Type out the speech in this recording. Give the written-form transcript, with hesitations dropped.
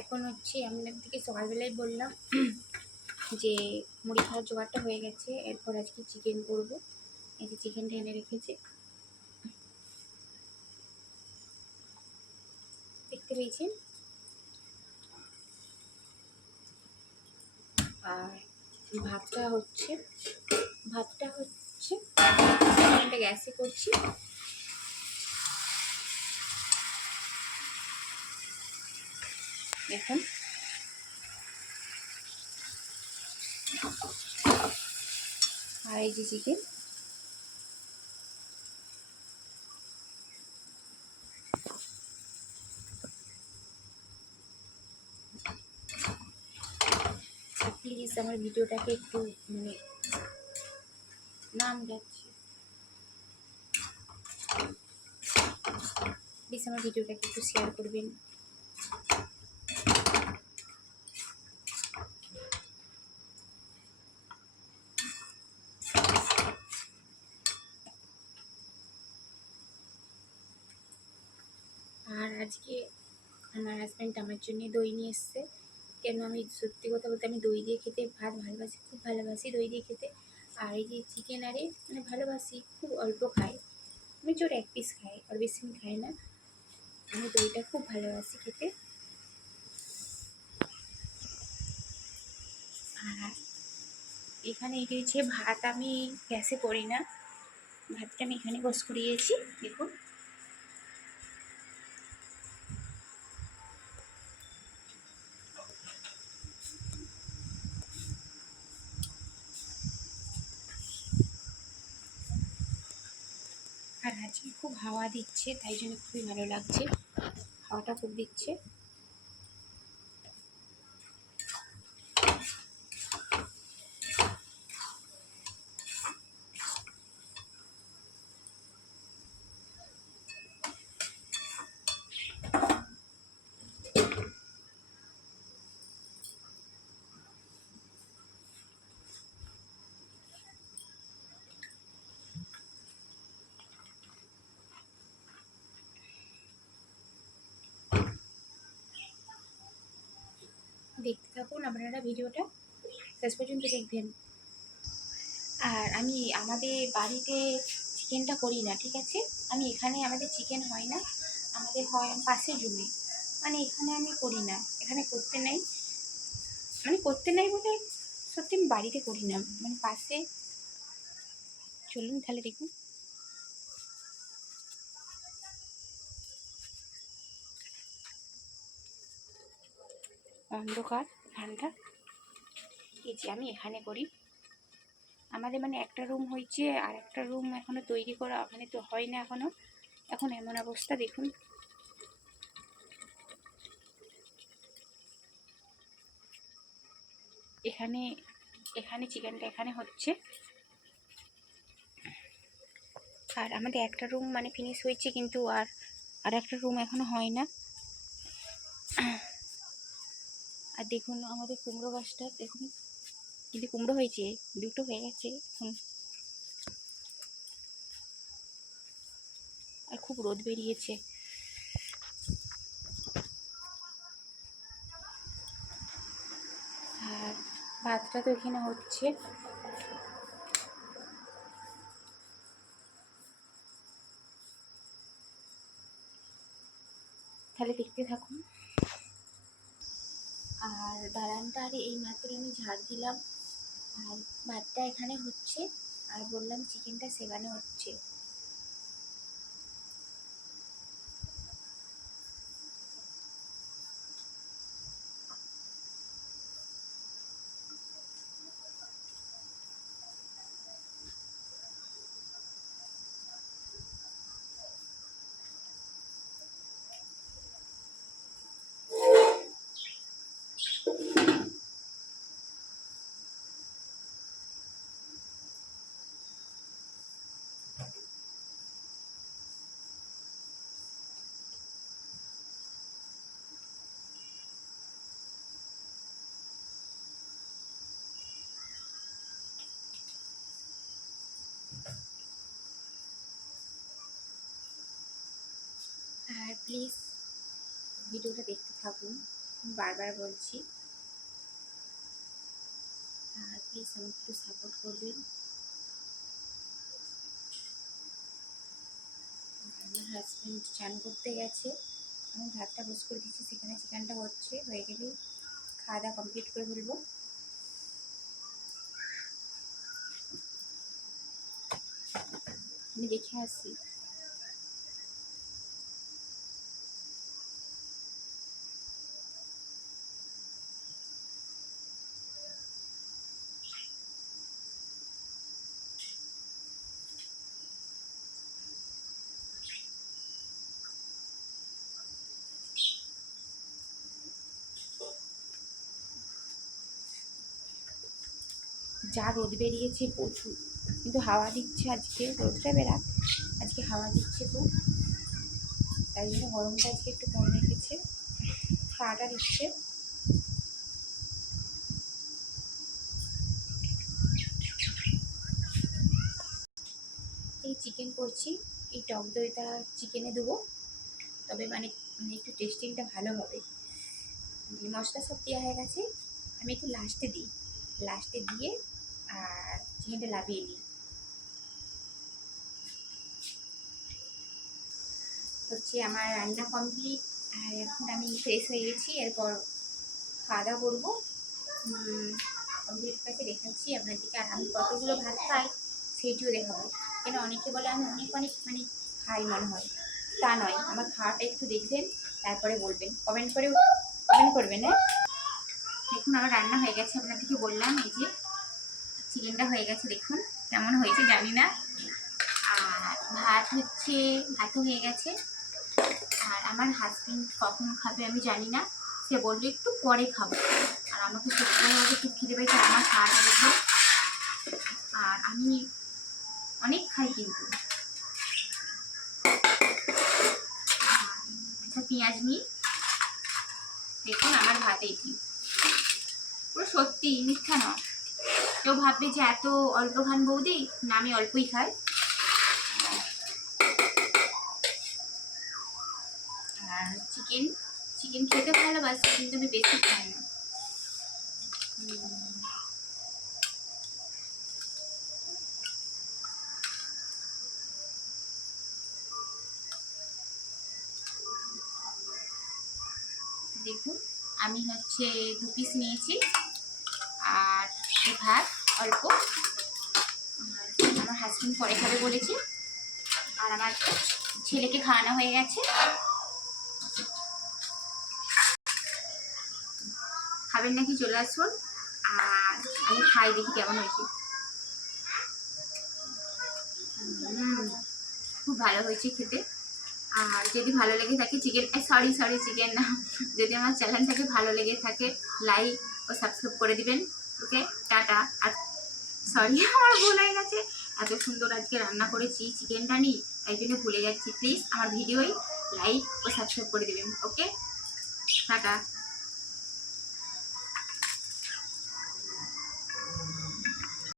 এখন হচ্ছে আপনাদেরকে সকালবেলায় বললাম যে মুড়ি খাওয়ার জোগাড়টা হয়ে গেছে। এরপর আজকে চিকেন করব। এই যে চিকেনটা এনে রেখেছে, দেখতে পেয়েছেন। আর ভাতটা হচ্ছে চিকেনটা গ্যাসে করছি। দেখুন আর এই যে চিকেন, প্লিজ আমার ভিডিওটাকে একটু নাম যাচ্ছে, প্লিজ আমার ভিডিওটাকে একটু শেয়ার করবেন। আর আজকে আমার হাজব্যান্ড আমার জন্য দই নিয়ে এসছে। কেন আমি সত্যি কথা বলতে আমি দই দিয়ে খেতে ভাত ভালোবাসি, খুব ভালোবাসি দই দিয়ে খেতে। আর এই যে চিকেন আরে ভালোবাসি, খুব অল্প খাই আমি, জোর 1 পিস খাই, আর বেশি আমি খাই না। আমি দইটা খুব ভালোবাসি খেতে। আর এখানে এই রয়েছে ভাত, আমি গ্যাসে করি না, ভাতটা আমি এখানে বস করিয়েছি। দেখুন আর আজকে খুব হাওয়া দিচ্ছে, তাই জন্য খুবই ভালো লাগছে, হাওয়াটা খুব দিচ্ছে। দেখতে থাকুন আপনারা ভিডিওটা, শেষ পর্যন্ত দেখবেন। আর আমি আমাদের বাড়িতে চিকেনটা করি না, ঠিক আছে। আমি এখানে আমাদের চিকেন হয় না, আমাদের হয় পাশের রুমে, এখানে আমি করি না, এখানে করতে নেই, করতে নেই বলে সত্যি আমি বাড়িতে করি না, পাশে। চলুন তাহলে দেখুন। অন্ধকার ঠান্ডা, এই যে আমি এখানে করি। আমাদের একটা রুম হয়েছে, আর একটা রুম এখনো তৈরি করা, ওখানে তো হয় না এখনো। এখন এমন অবস্থা দেখুন। এখানে এখানে চিকেনটা এখানে হচ্ছে। আর আমাদের একটা রুম ফিনিশ হয়েছে, কিন্তু আর একটা রুম এখনো হয় না। আর দেখুন আমাদের কুমড়ো গাছটা দেখুন, কিন্তু কুমড়ো হয়েছে, 2টো হয়ে গেছে। আর খুব রোদ বেরিয়েছে। আর ভাতটা তো এখানে হচ্ছে। তাহলে দেখতে থাকুন। আর বারান্দা আর এই মাত্র আমি ঝাড় দিলাম, আর ভাতটা এখানে হচ্ছে, আর বললাম চিকেনটা সেখানে হচ্ছে। আর প্লিজ ভিডিওটা দেখতে থাকুন, বারবার বলছি। আর প্লিজ আমাকে একটু সাপোর্ট করবেন। আমার হাজব্যান্ড চান করতে গেছে, আমি ভাতটা বস করে দিচ্ছি, সেখানে চিকেনটা হয়ে গেলেই খাওয়া দাওয়া কমপ্লিট করে ফেলবো। আমি দেখে আসি। যা রোদ বেরিয়েছে প্রচুর, কিন্তু হাওয়া দিচ্ছে। আজকে রোদটা বেরাক, আজকে হাওয়া দিচ্ছে তো, তাই জন্য গরমটা আজকে একটু কম রেখেছে, হাওয়াটা দিচ্ছে। এই চিকেন করছি, এই টক দইটা চিকেনে দেবো, তবে মানে একটু টেস্টিংটা ভালো হবে। মশলা সব দেওয়া হয়ে গেছে, আমি একটু লাস্টে দিয়ে আর চিকেনটা লাভিয়ে নিই। হচ্ছে আমার রান্না কমপ্লিট, আর এখন আমি ফ্রেশ হয়ে গেছি, এরপর খাওয়া দাওয়া করবো। কমপ্লিট করে দেখাচ্ছি আপনাদেরকে, আর আমি কতগুলো ভাত খাই সেইটিও দেখাবো। কেন অনেকে বলে আমি অনেক মানে খাই মনে হয়, তা নয়। আমার খাওয়াটা একটু দেখবেন, তারপরে বলবেন, কমেন্ট করবেন। হ্যাঁ, দেখুন আমার রান্না হয়ে গেছে, আপনাদেরকে বললাম এই যে চিকেনটা হয়ে গেছে, দেখুন কেমন হয়েছে জানি না। আর ভাতও হয়ে গেছে। আর আমার হাজবেন্ড কখন খাবে আমি জানি না, সে বললো একটু পরে খাবো, আর আমাকে সত্যিভাবে খুব খিদে পেয়েছে আমার খাওয়াটা দেখে। আর আমি অনেক খাই, কিন্তু একটা পেঁয়াজ নিই, দেখুন আমার ভাত এইটি পুরো সত্যি, মিথ্যা নয়। কেউ ভাববে যে এত অল্প খান বৌদি, না আমি অল্পই খাই। আর চিকেন খেতে ভালোবাসি, কিন্তু আমি বেশি খাই না। দেখুন আমি হচ্ছে 2 পিস নিয়েছি, আর ভাত অল্প। আমার হাজবেন্ড পরে খাবে বলেছে, আর আমার ছেলেকে খাওয়ানো হয়ে গেছে। খাবেন নাকি চলে আসুন, আর আমি খাই দেখি কেমন হয়েছে। খুব ভালো হয়েছে খেতে। আর যদি ভালো লেগে থাকে চিকেন না, যদি আমার চ্যানেলটাকে ভালো লেগে থাকে লাইক ও সাবস্ক্রাইব করে দিবেন। ওকে, টাটা। আর আমার ভুল হয়ে গেছে, এত সুন্দর আজকে রান্না করেছি চিকেনটা নিয়ে, তাই জন্য ভুলে যাচ্ছি। প্লিজ আমার ভিডিওই লাইক ও সাবস্ক্রাইব করে দিবেন। ওকে, টাটা।